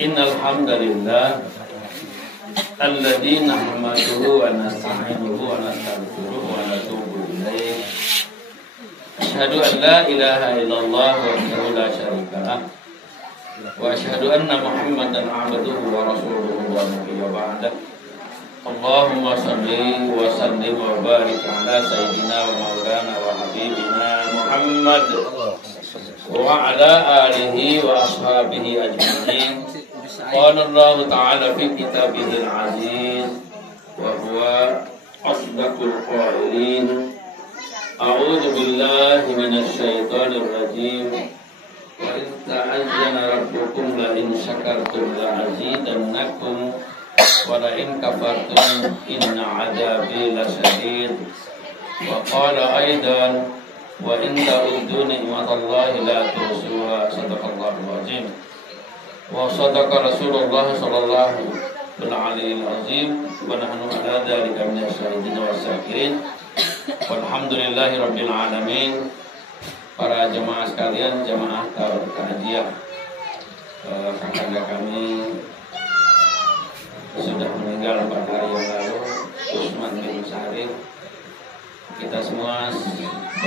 Innal hamdalillah alladzi nahmaduhu wa nasta'inuhu wa nastaghfiruhu wa natubu ilaih. Asyhadu an la ilaha illallah wahdahu la syarika lah wa asyhadu anna Muhammadan 'abduhu wa rasuluhu wa nabiyyu ba'dah. Allahumma shalli wa sallim wa barik ala sayyidina wa maulana wa habibina Muhammad wa ala alihi wa ashabihi ajma'in. Qala Allah Ta'ala fi kitabihil aziz wa huwa asdaqul qailin. A'udzu billahi minasy syaithanir rajim. Wa in ta'azzana rabbukum la in syakartum la azidannakum wa la in kafartum inna 'adzabi lasyadid. Wa qala aidan wa in ta'uddu ni'matallahi la tuhsuha. Shadaqallahul azim. Wa sadaqa Rasulullah sallallahu alaihi wasallam wa nahnu ala dzalika minasy syahidin wasyakirin. Walhamdulillahi rabbil alamin. Para jemaah sekalian, jemaah takziah, kakanda kami sudah meninggal 4 hari yang lalu, Usman bin Syarif. Kita semua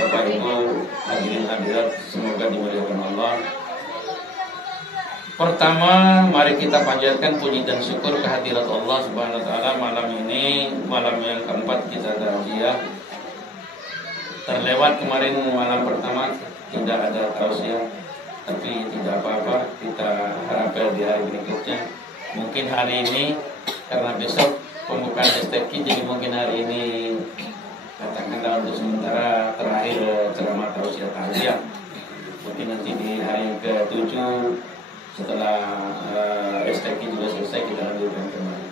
Bapak Ibu hadirin hadirat semoga dimuliakan Allah. Pertama, mari kita panjatkan puji dan syukur kehadirat Allah Subhanahu wa taala malam ini, malam yang keempat kita takziah. Terlewat kemarin malam pertama tidak ada tausiah, tapi tidak apa-apa, kita harapkan di hari berikutnya. Mungkin hari ini karena besok pembukaan STQ, jadi mungkin hari ini katakanlah untuk sementara terakhir ceramah tausiah takziah. Mungkin nanti di hari ke-7 setelah STQ juga selesai kita lanjutkan kembali.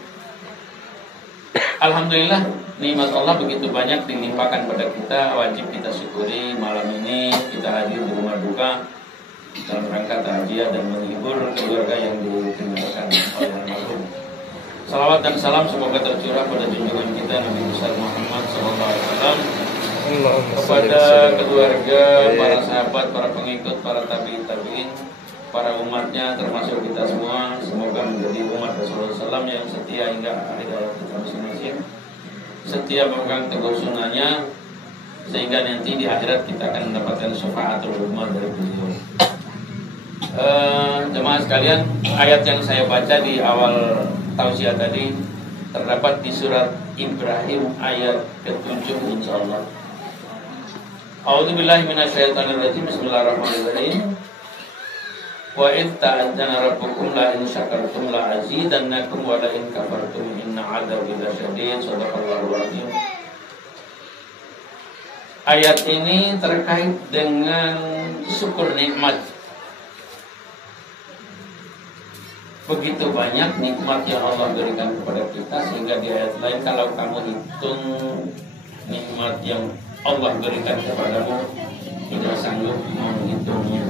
Alhamdulillah, nikmat Allah begitu banyak dilimpahkan pada kita, wajib kita syukuri. Malam ini kita hadir di rumah duka dalam rangka takziah dan menghibur keluarga yang ditinggalkan oleh almarhum. Salawat dan salam semoga tercurah pada junjungan kita Nabi besar Muhammad SAW, kepada keluarga, para sahabat, para pengikut, para tabi'in, para umatnya termasuk kita semua. Semoga menjadi umat Rasulullah SAW yang setia hingga akhir hayat kita masing-masing, setia memegang teguh sunnahnya, sehingga nanti di akhirat kita akan mendapatkan syafaatul ummah dari beliau. Jemaah sekalian, ayat yang saya baca di awal tausiah tadi terdapat di surat Ibrahim ayat ke-7 insyaallah. A'udzubillahi minasyaitonir rajim. Bismillahirrahmanirrahim. Wa in ta'azzana rabbukum la in syakartum la azidannakum wa la in kafartum inna 'adzabi lasyadid. Shadaqallahul azim. Ayat ini terkait dengan syukur nikmat. Begitu banyak nikmat yang Allah berikan kepada kita, sehingga di ayat lain kalau kamu hitung nikmat yang Allah berikan kepadamu, tidak sanggup menghitungnya.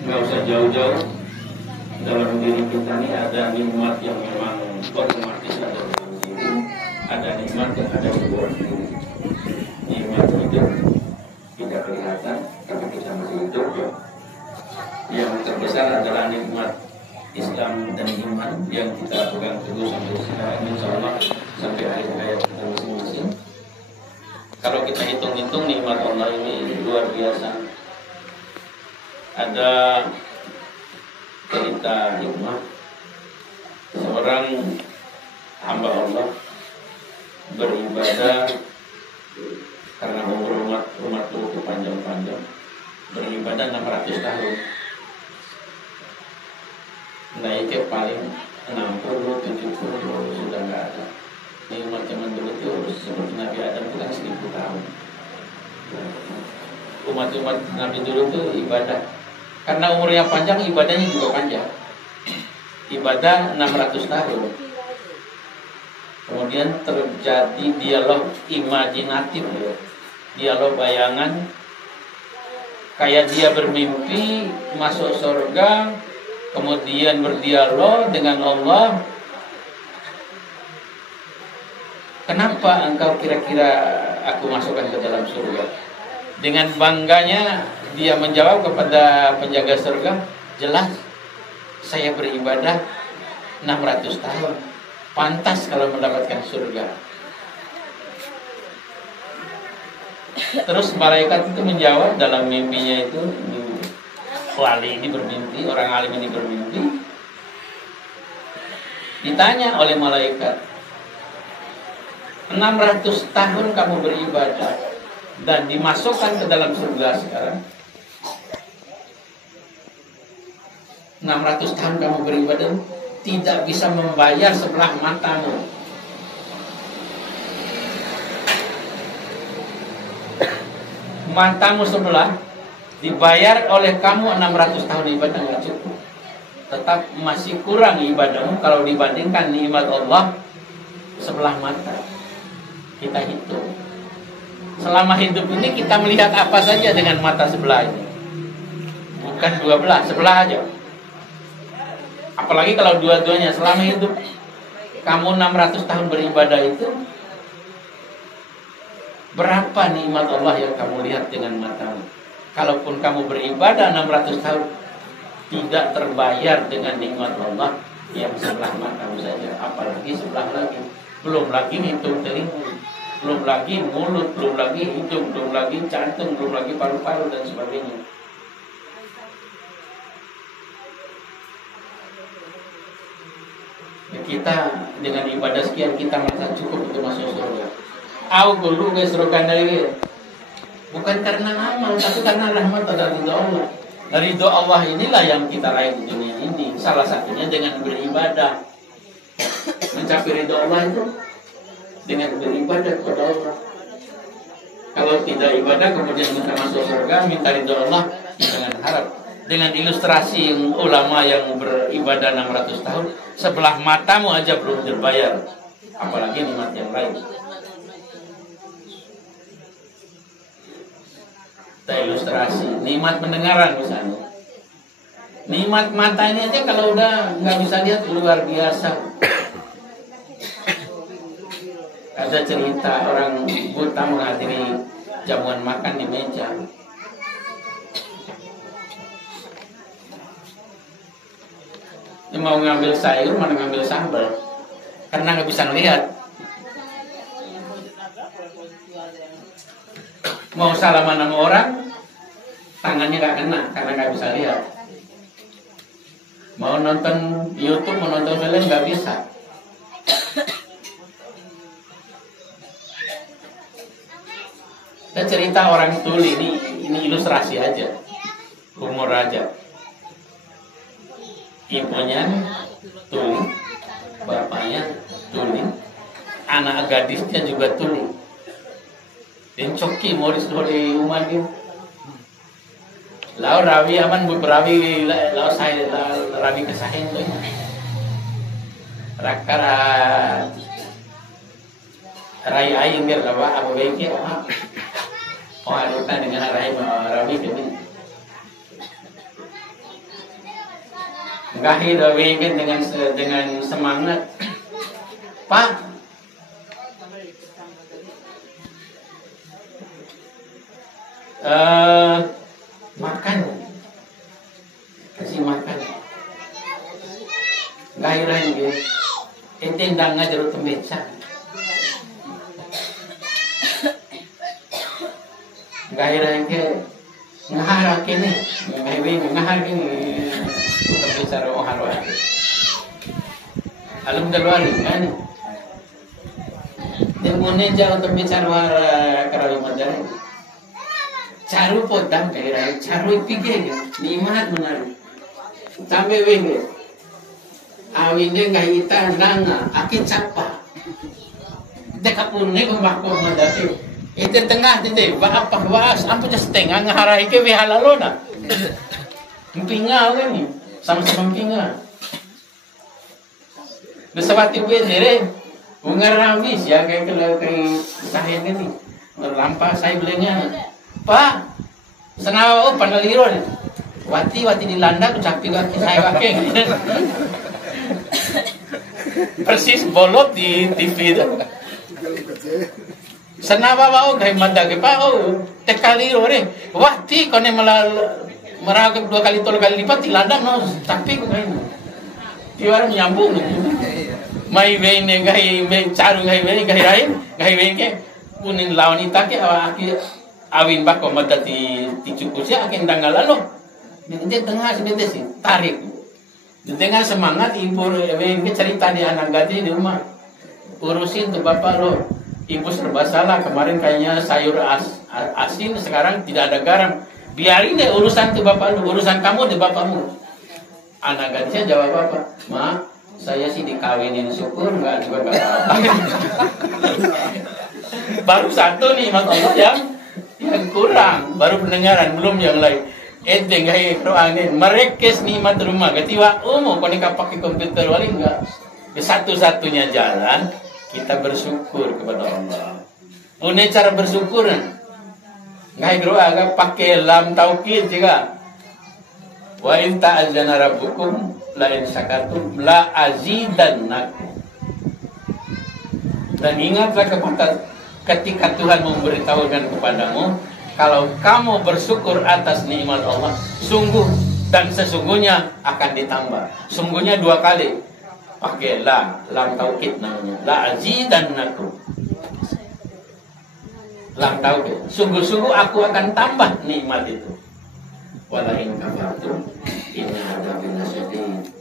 Nggak usah jauh-jauh, dalam diri kita ini ada nikmat yang memang otomatis ada di dalam diri, ada nikmat yang ada di luar diri. Nikmat hidup tidak kelihatan karena kita masih hidup ya. Yang terbesar adalah nikmat Islam dan iman yang kita pegang teguh sampai sekarang, insyaallah sampai akhir hayat kita masing-masing. Kalau kita hitung-hitung nikmat Allah ini luar biasa. Ada cerita hikmah seorang hamba Allah beribadah karena umat itu panjang-panjang, beribadah 600 tahun. Naiknya paling 60-70 sudah nggak ada. Nikmat zaman dulu itu seperti Nabi Adam itu kan 1000 tahun. Umat-umat Nabi dulu itu ibadah, karena umurnya panjang, ibadahnya juga panjang. Ibadah 600 tahun. Kemudian terjadi dialog imajinatif, dialog bayangan, kayak dia bermimpi masuk surga, kemudian berdialog dengan Allah. Kenapa engkau kira-kira aku masukkan ke dalam surga? Dengan bangganya dia menjawab kepada penjaga surga, jelas saya beribadah 600 tahun, pantas kalau mendapatkan surga. Terus malaikat itu menjawab dalam mimpinya itu, wali ini bermimpi, orang alim ini bermimpi. Ditanya oleh malaikat, 600 tahun kamu beribadah dan dimasukkan ke dalam surga sekarang. 600 tahun kamu beribadah tidak bisa membayar sebelah matamu. Matamu sebelah dibayar oleh kamu 600 tahun ibadah nggak cukup. Tetap masih kurang ibadahmu kalau dibandingkan nikmat Allah sebelah mata. Kita hitung. Selama hidup ini kita melihat apa saja dengan mata sebelah ini. Bukan dua belah, sebelah aja. Apalagi kalau dua-duanya selama hidup kamu 600 tahun beribadah itu, berapa nikmat Allah yang kamu lihat dengan matamu? Kalaupun kamu beribadah 600 tahun tidak terbayar dengan nikmat Allah yang sebelah matamu saja, apalagi sebelah lagi. Belum lagi hitung telinga, belum lagi mulut, belum lagi hidung, belum lagi jantung, belum lagi paru-paru dan sebagainya. Kita dengan ibadah sekian kita merasa cukup untuk masuk surga. Aku dulu guys surga dari bukan karena amal, tapi karena rahmat dan ridho Allah. Ridho Allah inilah yang kita raih di dunia ini. Salah satunya dengan beribadah. Mencapai ridho Allah itu dengan beribadah kepada Allah. Kalau tidak ibadah kemudian kita masuk surga, minta ridho Allah, jangan harap. Dengan ilustrasi ulama yang beribadah 600 tahun, sebelah matamu aja belum terbayar, apalagi nikmat yang lain. Kita ilustrasi nikmat pendengaran misalnya. Nikmat mata ini aja kalau udah nggak bisa lihat luar biasa. Ada cerita orang buta menghadiri jamuan makan di meja. Dia mau ngambil sayur, mana ngambil sambal, karena nggak bisa ngelihat. Mau salaman sama orang, tangannya nggak kena karena nggak bisa lihat. Mau nonton YouTube, mau nonton film nggak bisa. Dan cerita orang tuli ini ilustrasi aja, humor aja. Ibunya tuli, bapaknya tuli, anak gadisnya juga tuli. Dan coki moris dari umat itu. Lau rawi aman berawi lau saya rawi kesahin tu. Rakara rai aing ger apa baik ya. Oh adukan dengan rai rawi kami. Gahi rawi dengan semangat. Pak, makan, kasih makan. Gahiran dia, ente ndang ngajar tembeca. Gahiran dia ngahar kini, ngahar kini tembeca roh harwa. Alam dalwari kan? Temune jauh tembeca roh karawi madari. Caru podam kaya caru pige nikmat benar. Sampai wenge. Awinde ngahita nanga aki capa. Dekapune kumbako madasi. Itu tengah tinte ba apa was ampu just tengah ngaharai ke bihalalona. Mpinga ini sama-sama mpinga. Besawati gue dere bunga ramis ya kayak sahen ini. Lampa saya belinya. Pak, senawa panaliro nih. Wati dilanda kucapi kaki saya wakeng. Persis bolot di TV itu. Senawa bau kayak manda ke Pak, tekaliro nih. Wati kone malah meragam 2 kali 3 kali lipat diladang no tapi kok kain tiwar nyambung mai bene gai men caru gai bene gai lain gai bene punin lawan itake aki awin bako madati cukup sia akin dangalalo dia tengah sebentar sih tarik di tengah semangat ibu bene cerita di anak gadi di rumah urusin tuh bapak lo ibu serba salah kemarin kayaknya sayur asin sekarang tidak ada garam biarin deh urusan tuh bapak lu, urusan kamu deh bapakmu. Anak gadisnya jawab apa? Ma, saya sih dikawinin syukur, enggak juga enggak apa-apa. Baru satu nih mas Allah yang kurang, baru pendengaran, belum yang lain. Ente nggak angin, merekes nikmat rumah. Ketiwa, mau kau nikah pakai komputer wali enggak? Satu-satunya jalan kita bersyukur kepada Allah. Punya cara bersyukur. Ngai guru agak pakai lam taukid juga. Wa in ta'azzana rabbukum la in syakartum la azidannakum. Dan ingatlah ketika Tuhan memberitahukan kepadamu kalau kamu bersyukur atas nikmat Allah, sungguh dan sesungguhnya akan ditambah. Sungguhnya 2 kali. Pakai lam taukid namanya. La azidannakum. Lam taukid. Sungguh-sungguh aku akan tambah nikmat itu. Wala in kafartum inna adzabi lasyadid.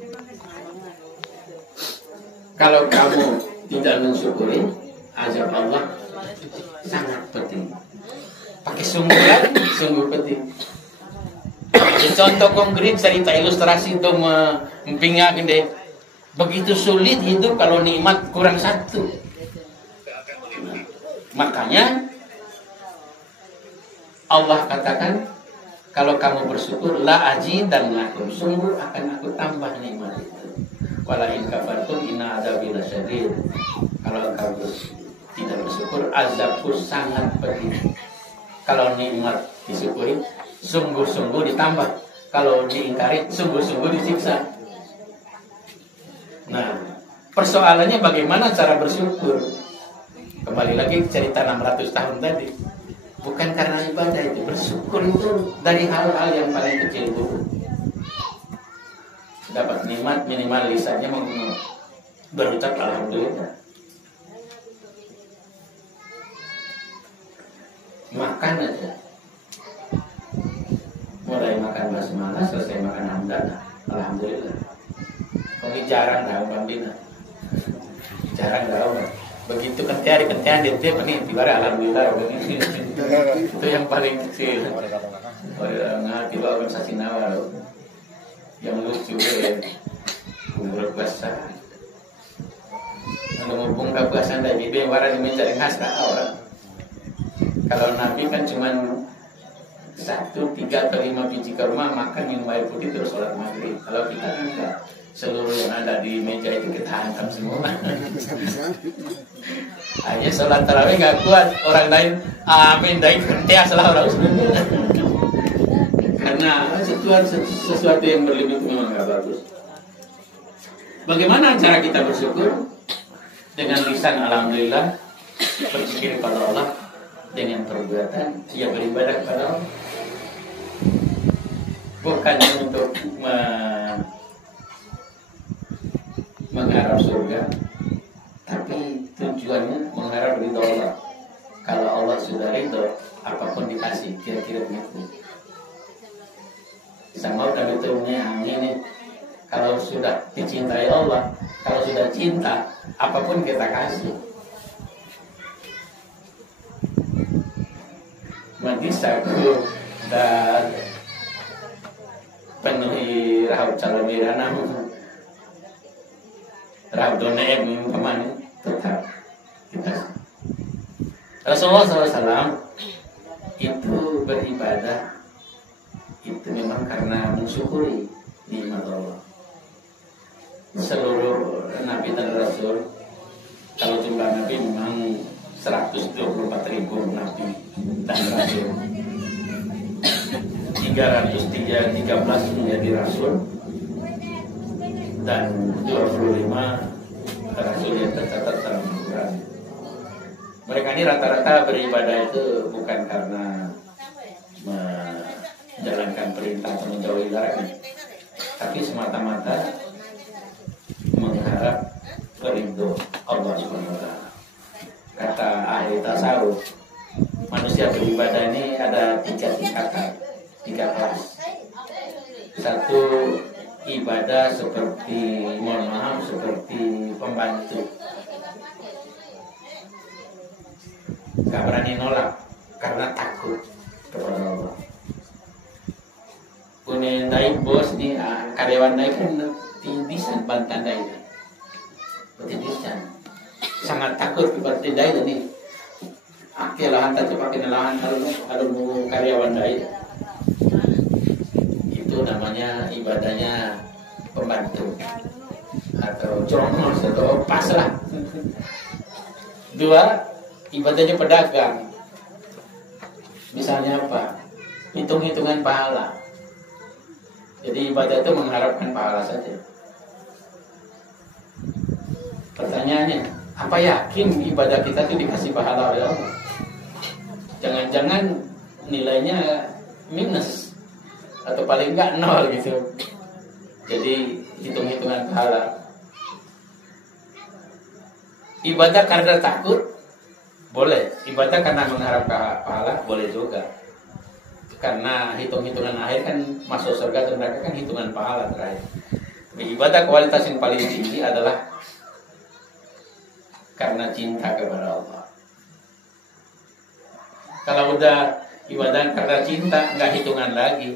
Kalau kamu tidak mensyukuri, azab Allah sangat penting. Pakai sungguh kan, sungguh penting. Contoh konkret cerita ilustrasi untuk mempingakan deh. Begitu sulit hidup kalau nikmat kurang satu. Makanya Allah katakan kalau kamu bersyukur la azidannakum, sungguh akan aku tambah nikmat itu. Wala in kafartum inna adzabi lasyadid. Kalau engkau tidak bersyukur, azabku sangat pedih. Kalau nikmat disyukuri, sungguh-sungguh ditambah. Kalau diingkari, sungguh-sungguh disiksa. Nah, persoalannya bagaimana cara bersyukur? Kembali lagi cerita 600 tahun tadi. Bukan karena ibadah itu, bersyukur itu dari hal-hal yang paling kecil dulu. Dapat nikmat minimal lisannya berucap alhamdulillah. Makan aja, mulai makan basmalah selesai makan hamdalah, alhamdulillah. Kami jarang tahu bambina, jarang tahu. Begitu kentian dia begini, tiba-tiba alhamdulillah begini. Itu yang paling kecil. Orang ngerti bahwa organisasi nawa loh. Yang lucu deh, umur puasa. Kalau mau buka puasa dari bibi warna dimencari khas orang. Kalau Nabi kan cuma 1, 3 atau 5 biji kurma makan minum air putih terus sholat maghrib. Kalau kita kan enggak, seluruh yang ada di meja itu kita hantam semua. Hanya sholat tarawih nggak kuat, orang lain amin daik kentia salah orang sebenarnya. Karena sesuatu yang berlebih memang nggak bagus. Bagaimana cara kita bersyukur? Dengan lisan alhamdulillah, berzikir kepada Allah. Dengan perbuatan ia beribadah kepada Allah. Bukan untuk mengharap surga, tapi tujuannya mengharap ridho Allah. Kalau Allah sudah ridho, apapun dikasih, kira-kira begitu. Sama udah betulnya ini, kalau sudah dicintai Allah, kalau sudah cinta, apapun kita kasih. Mandisaku dan penuhi rahab calabirana rahab donaib kemana tetap kita. Rasulullah SAW itu beribadah itu memang karena mensyukuri nikmat Allah. Seluruh nabi dan rasul, kalau jumlah nabi memang 124.000 nabi dan rasul, 313 menjadi rasul dan 25 rasul yang tercatat dalam Al-Quran. Mereka ini rata-rata beribadah itu bukan karena menjalankan perintah atau menjauhi larangan, tapi semata-mata mengharap ridho Allah Subhanahu wa taala. Kata ahli tasawuf, manusia beribadah ini ada 3 tingkatan, 3 kelas. Satu, ibadah seperti, mohon maaf, seperti pembantu, gak berani nolak karena takut kepada Allah. Punya dai bos ni karyawan dai kan tindisan bantan dai, tindisan sangat takut kepada dai ni. Akhir lahan tak pakai lahan kalau karyawan dai itu namanya ibadahnya pembantu atau jongos atau pasrah. 2, ibadahnya pedagang. Misalnya apa? Hitung-hitungan pahala. Jadi ibadah itu mengharapkan pahala saja. Pertanyaannya, apa yakin ibadah kita itu dikasih pahala oleh Allah? Jangan-jangan nilainya minus atau paling enggak 0 gitu. Jadi hitung-hitungan pahala. Ibadah karena takut boleh, ibadah karena mengharap pahala boleh juga. Karena hitung-hitungan akhir kan masuk surga atau neraka kan hitungan pahala terakhir. Tapi ibadah kualitas yang paling tinggi adalah karena cinta kepada Allah. Kalau udah ibadah karena cinta, nggak hitungan lagi.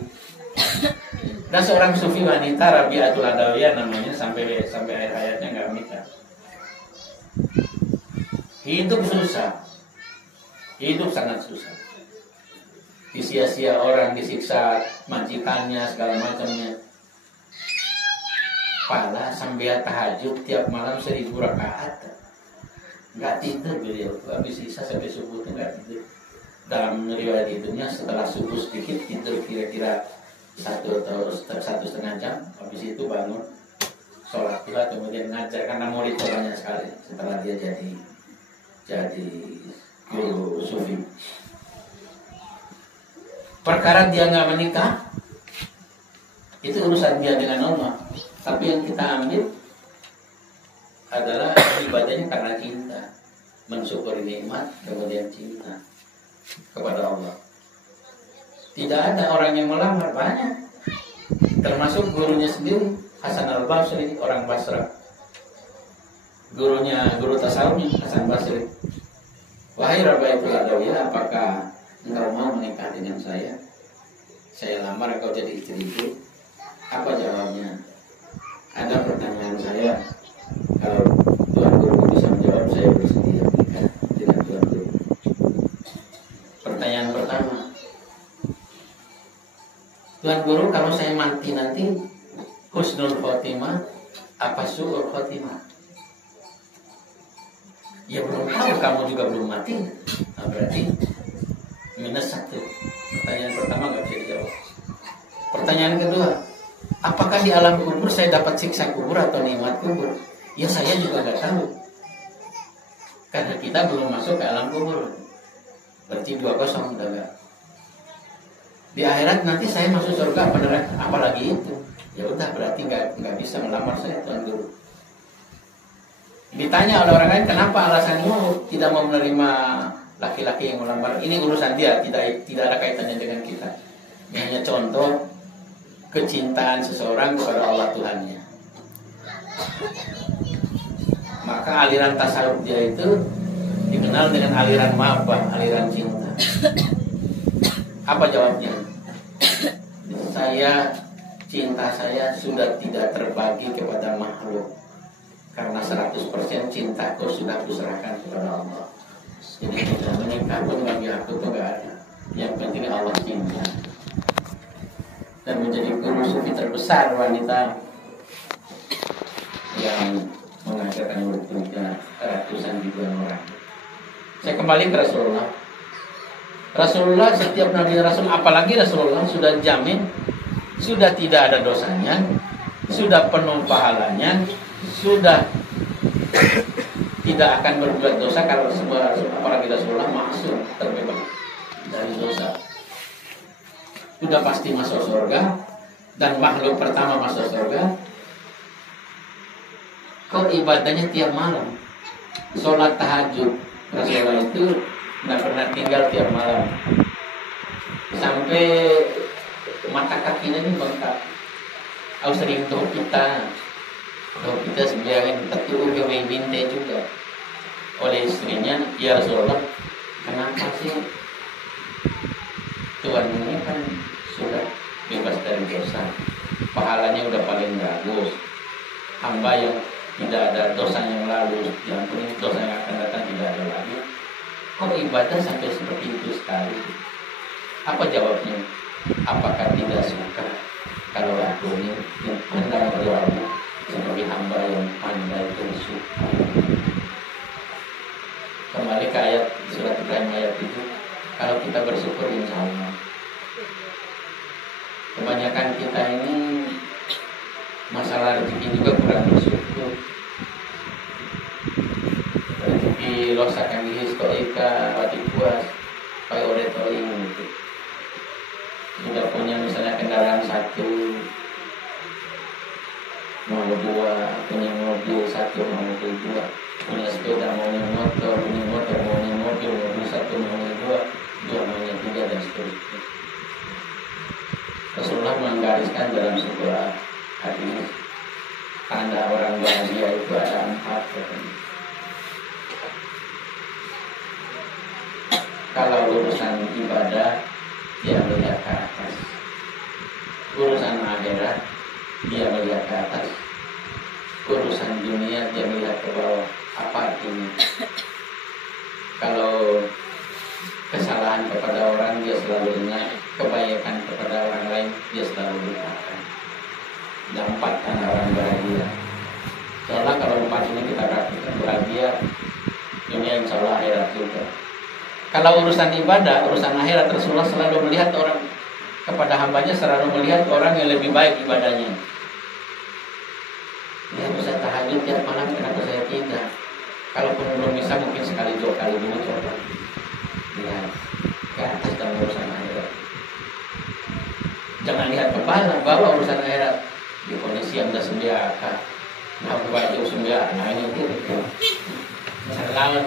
Ada seorang sufi wanita, Rabi'atul Adawiyah namanya, sampai akhir hayatnya nggak menikah. Hidup susah, hidup sangat susah. Disia-sia orang, disiksa majikannya, segala macamnya. Pala sambil tahajud tiap malam 1000 rakaat. Nggak tidur beliau, habis sisa sampai subuh itu nggak tidur. Dalam riwayat hidupnya setelah subuh sedikit tidur kira-kira 1 atau 1,5 jam. Habis itu bangun sholat juga, kemudian ngajar karena murid banyak sekali setelah dia jadi guru sufi. Perkara dia nggak menikah itu urusan dia dengan Allah. Tapi yang kita ambil adalah ibadahnya karena cinta, mensyukuri nikmat, kemudian cinta kepada Allah. Tidak ada orang yang melamar, banyak, termasuk gurunya sendiri, Hasan al-Basri, orang Basra. Guru tasawufnya Hasan Basri. Wahai Rabi'atul Adawiyah, apakah engkau mau menikah dengan saya? Saya lamar engkau jadi istriku. Apa jawabnya? Ada pertanyaan saya. Kalau Tuan Guru bisa menjawab, saya bersedia menikah dengan Tuan Guru. Pertanyaan pertama, Tuan Guru, kalau saya mati nanti husnul khotimah apa su'ul khotimah? Ya belum tahu, kamu juga belum mati. Nah, berarti -1. Pertanyaan pertama nggak bisa dijawab. Pertanyaan kedua, apakah di alam kubur saya dapat siksa kubur atau nikmat kubur? Ya saya juga nggak tahu, karena kita belum masuk ke alam kubur. Berarti 2-0 udah nggak. Di akhirat nanti saya masuk surga apa neraka? Apalagi itu? Ya udah, berarti nggak bisa melamar saya, Tuan Guru. Ditanya oleh orang lain, kenapa alasanmu tidak mau menerima laki-laki yang melamar? Ini urusan dia, tidak ada kaitannya dengan kita. Ini hanya contoh kecintaan seseorang kepada Allah Tuhannya. Maka aliran tasawuf dia itu dikenal dengan aliran mahabbah, aliran cinta. Apa jawabnya? Cinta saya sudah tidak terbagi kepada makhluk, karena 100% cintaku sudah kuserahkan kepada Allah. Jadi tidak menikah pun bagi aku itu gak ada. Yang penting Allah cinta. Dan menjadi guru sufi terbesar wanita yang mengajarkan bertiga ratusan ribuan orang. Saya kembali ke Rasulullah. Rasulullah, setiap Nabi Rasul, apalagi Rasulullah, sudah jamin, sudah tidak ada dosanya, sudah penuh pahalanya, sudah tidak akan berbuat dosa. Kalau semua apalagi Rasulullah maksum, terbebas dari dosa. sudah pasti masuk surga dan makhluk pertama masuk surga, kok ibadahnya tiap malam? Sholat tahajud Rasulullah itu tidak pernah tinggal tiap malam, sampai mata kakinya ini bengkak. Aku sering tahu kita sebenarnya tertutup ke bintai juga oleh istrinya. Ya Rasulullah, kenapa sih Tuhan ini kan sudah bebas dari dosa, pahalanya udah paling bagus, hamba yang tidak ada dosa yang lalu, yang pun dosa yang akan datang tidak ada lagi, kok ibadah sampai seperti itu sekali? Apa jawabnya? Apakah tidak suka kalau aku ini pandang berdoa sebagai hamba yang pandai bersyukur? Kembali ke ayat surat Ibrahim ayat itu, kalau kita bersyukur insya Allah. Kebanyakan kita ini masalah rezeki juga kurang bersyukur. Rezeki losakan dihis toika wati puas pakai oleh toing gitu. Sudah punya misalnya kendaraan satu, mau dua, punya mobil satu, mau mobil dua, punya sepeda maunya motor, punya motor maunya mobil, mobil satu maunya dua, dua maunya tiga, dan seterusnya. Rasulullah menggariskan dalam sebuah hadis, tanda orang bahagia itu ada 4. Kalau urusan ibadah dia melihat ke atas, urusan akhirat dia melihat ke atas, urusan dunia dia melihat ke bawah. Apa artinya? Kalau kesalahan kepada orang dia selalu ingat, kebaikan kepada orang lain dia selalu lupakan. Dampak tanda orang bahagia. Soalnya kalau 4 ini kita perhatikan, bahagia dunia insya Allah, akhirat juga. Kalau urusan ibadah, urusan akhirat, Rasulullah selalu melihat orang kepada hambanya, selalu melihat orang yang lebih baik ibadahnya. Dia bisa tahajud tiap malam, kenapa saya tidak? Kalaupun belum bisa, mungkin sekali 2 kali dulu coba. Lihat ke atas dalam urusan akhirat. Jangan lihat ke bawah urusan akhirat. Di kondisi yang sudah sediakan, aku baju sembilan, nah ini gitu. Jangan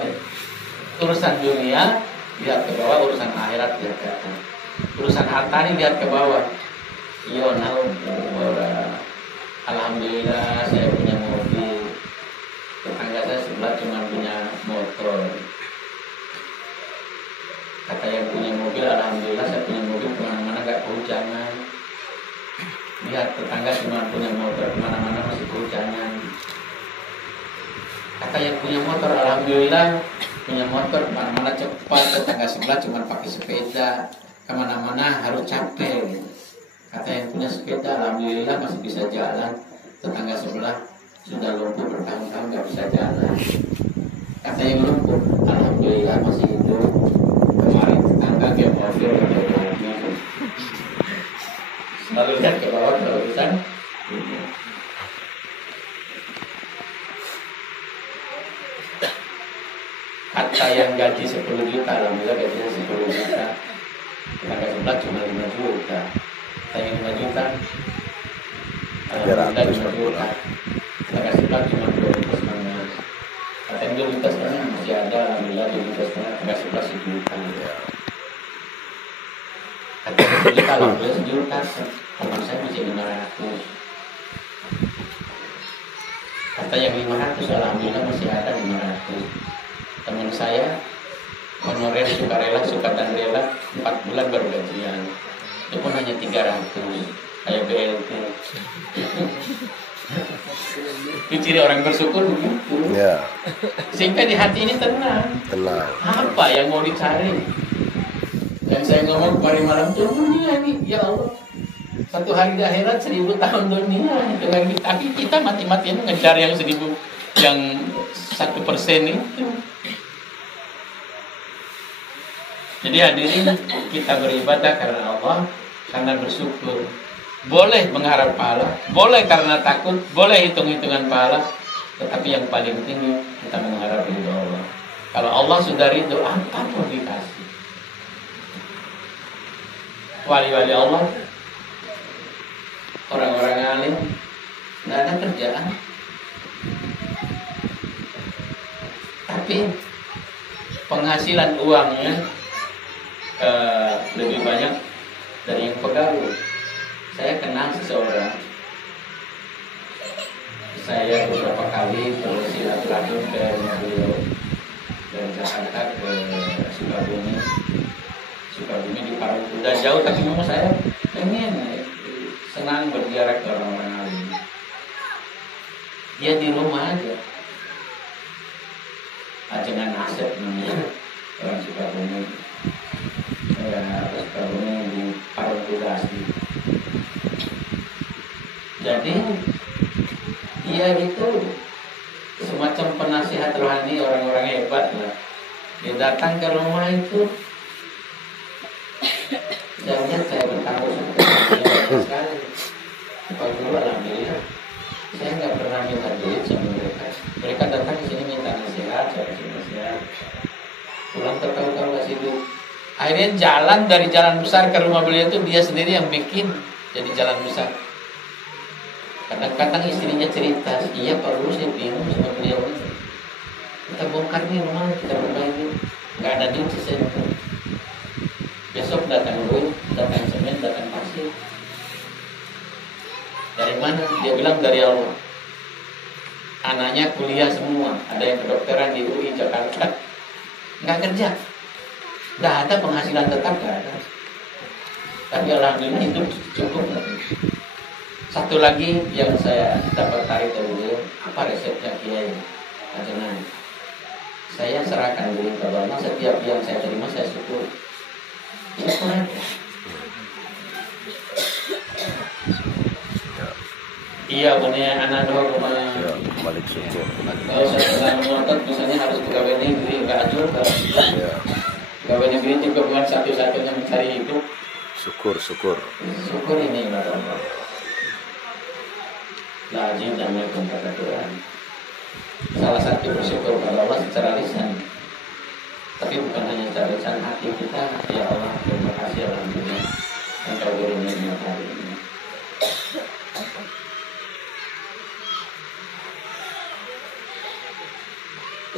urusan dunia lihat ke bawah, urusan akhirat lihat ke atas. Urusan harta ini lihat ke bawah. Yo, alhamdulillah saya punya mobil. Tetangga saya sebelah cuma punya motor. Kata yang punya mobil, alhamdulillah saya punya mobil, kemana-mana gak kehujanan. Lihat tetangga cuma punya motor, kemana-mana masih kehujanan. Kata yang punya motor, alhamdulillah punya motor, kemana-mana cepat. Tetangga sebelah cuma pakai sepeda, kemana-mana harus capek. Kata yang punya sepeda, alhamdulillah masih bisa jalan. Tetangga sebelah sudah lumpuh bertahun-tahun gak bisa jalan. Kata yang lumpuh, alhamdulillah masih hidup. Kemarin tetangga dia mobil, selalu lihat ke bawah kalau urusan dunia. Kata yang gaji 10 juta, alhamdulillah gajinya 10 juta. Tetangga sebelah cuma 5 juta. Kata yang 5 juta, alhamdulillah 5 juta. Tetangga sebelah cuma 2,5. Kata yang 2,5 juta masih ada, alhamdulillah 2,5 juta. Tetangga sebelah 1 juta. Kata yang 1 juta, alhamdulillah 1 juta. Teman saya bisa 500. Kata yang 500, alhamdulillah masih ada 500. Teman saya honorer sukarela, suka dan rela 4 bulan baru gajian. Itu pun hanya 300. Kayak BLT. Itu ciri orang bersyukur begitu. Ya. Sehingga di hati ini tenang. Tenang. Apa yang mau dicari? Yang saya ngomong kemarin malam itu dunia nih, ya Allah. 1 hari di akhirat 1000 tahun dunia. Tapi kita mati-matian ngejar yang 1000, yang 1% itu. Jadi hadirin, kita beribadah karena Allah, karena bersyukur. Boleh mengharap pahala, boleh karena takut, boleh hitung-hitungan pahala. Tetapi yang paling tinggi kita mengharap ridho Allah. Kalau Allah sudah ridho, apapun dikasih. wali-wali Allah, orang-orang alim, nggak ada kerjaan. Tapi penghasilan uangnya lebih banyak dari yang pegawai. Saya kenal seseorang, saya beberapa kali bersilaturahim ke beliau dari Jakarta ke Sukabumi di Parung Kuda jauh, tapi memang saya pengen senang berziarah ke orang-orang alim. Dia di rumah aja, dengan Asep namanya, orang Sukabumi, Sukabumi di Parung Kuda asli. Jadi dia itu semacam penasihat rohani orang-orang hebat lah. Dia datang ke rumah itu, saya bertamu sekali. Kalau dulu alhamdulillah saya nggak pernah minta duit sama mereka. Mereka datang ke sini minta nasihat, saya kasih nasihat. Pulang tahu-tahu kasih duit. Akhirnya jalan dari jalan besar ke rumah beliau itu dia sendiri yang bikin jadi jalan besar. Kadang-kadang istrinya cerita, iya Pak Guru saya bingung sama beliau. Kita bongkar nih rumah, kita perbaiki. Nggak ada duit saya. Besok datang duit, datang semen, datang pasir. Dari mana? Dia bilang dari Allah. Anaknya kuliah semua, ada yang kedokteran di UI Jakarta. Nggak kerja, nggak ada penghasilan tetap, nggak ada. Tapi alhamdulillah itu cukup. Satu lagi yang saya dapat tarik dari beliau, apa resepnya Kiai? Karena saya serahkan diri kepada Allah, setiap yang saya terima saya syukur. Syukur aja. Iya benar anak doa kemana? Balik syukur. Kalau saya pernah menonton, misalnya harus pegawai negeri, nggak juga. Pegawai negeri juga bukan satu-satunya mencari hidup. Syukur. Syukur ini Allah. Lazim dan melakukan kata Tuhan. Salah satu bersyukur pada Allah secara lisan, tapi bukan hanya secara lisan, hati kita. Ya Allah, terima kasih alhamdulillah Engkau beri nikmat hari ini.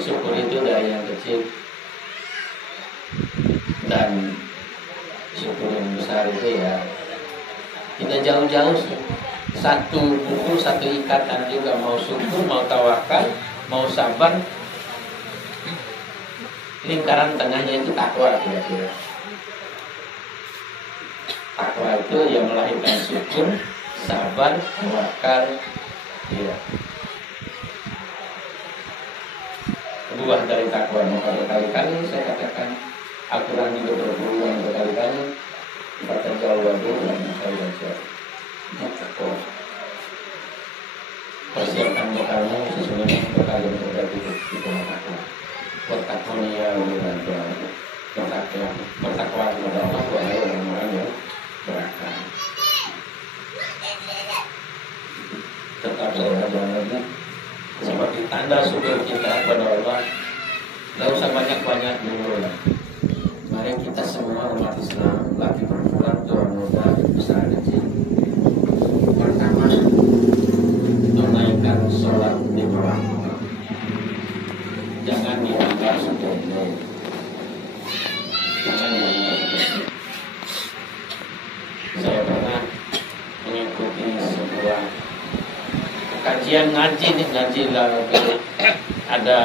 Syukur itu dari yang kecil, dan syukur yang besar itu ya kita jauh-jauh sih. Satu buku, satu ikatan juga, mau syukur, mau tawakal, mau sabar. Lingkaran tengahnya itu takwa kira-kira. Takwa itu yang melahirkan syukur, sabar, tawakal. Ya. Buah dari takwa, maka berkali-kali saya katakan, Al-Quran juga berulang berkali-kali. Kata jauh dan saya baca. Takwa. Persiapkan bekalmu sesungguhnya bekal yang terjadi di dalam takwa. Bertakwa ya bertakwa kepada Allah wahai orang-orang yang berakal. Tetap lagi sebagai tanda syukur kita kepada Allah. Tidak usah banyak-banyak dulu lah. Mari kita semua umat Islam, laki perempuan, tua muda, besar kecil. Pertama, tunaikan sholat di waktu. Jangan dianggap sepele. Saya pernah mengikuti sebuah kajian ngaji lah. Ada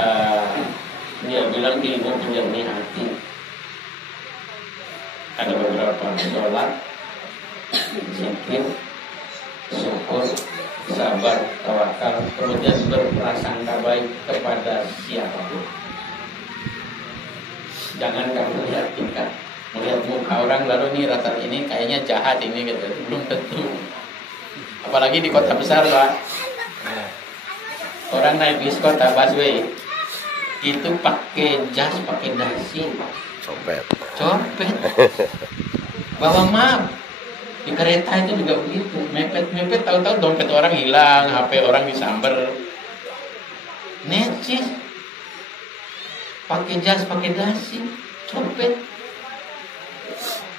dia bilang ilmu penjernih hati. Ada beberapa sholat, zikir, syukur, sabar, tawakal, kemudian berprasangka baik kepada siapapun. Jangan kamu lihat tingkat, melihat muka orang lalu nih rata ini kayaknya jahat ini gitu, belum tentu. Apalagi di kota besar Pak, orang naik bis kota busway itu pakai jas, pakai dasi, copet, bawa map. Di kereta itu juga begitu, mepet, tahu-tahu dompet orang hilang, HP orang disamber. Necis, pakai jas, pakai dasi, copet.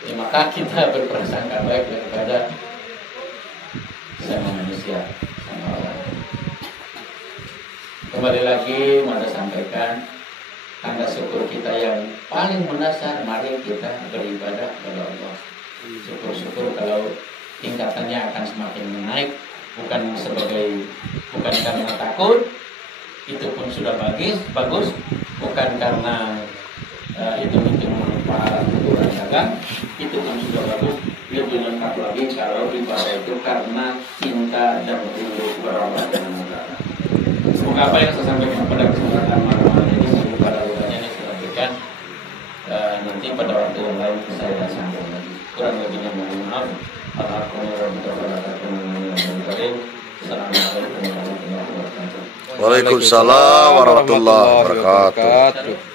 Ya, maka kita berprasangka baik daripada sama manusia, sama orang. Kembali lagi Mada sampaikan, tanda syukur kita yang paling mendasar, mari kita beribadah kepada Allah. Syukur-syukur kalau tingkatannya akan semakin menaik, bukan karena takut, itu pun sudah bagus, bukan karena itu merupakan aturan dagang, itu pun sudah bagus. Lebih lengkap lagi kalau ibadah itu karena cinta dan rindu kepada Allah dan Taala. Semoga apa yang saya sampaikan pada kesempatan malam ini pada waktunya ini saya sampaikan, nanti pada waktu yang lain saya sambung lagi. Kurang lebihnya mohon maaf. Waalaikumsalam warahmatullahi wabarakatuh.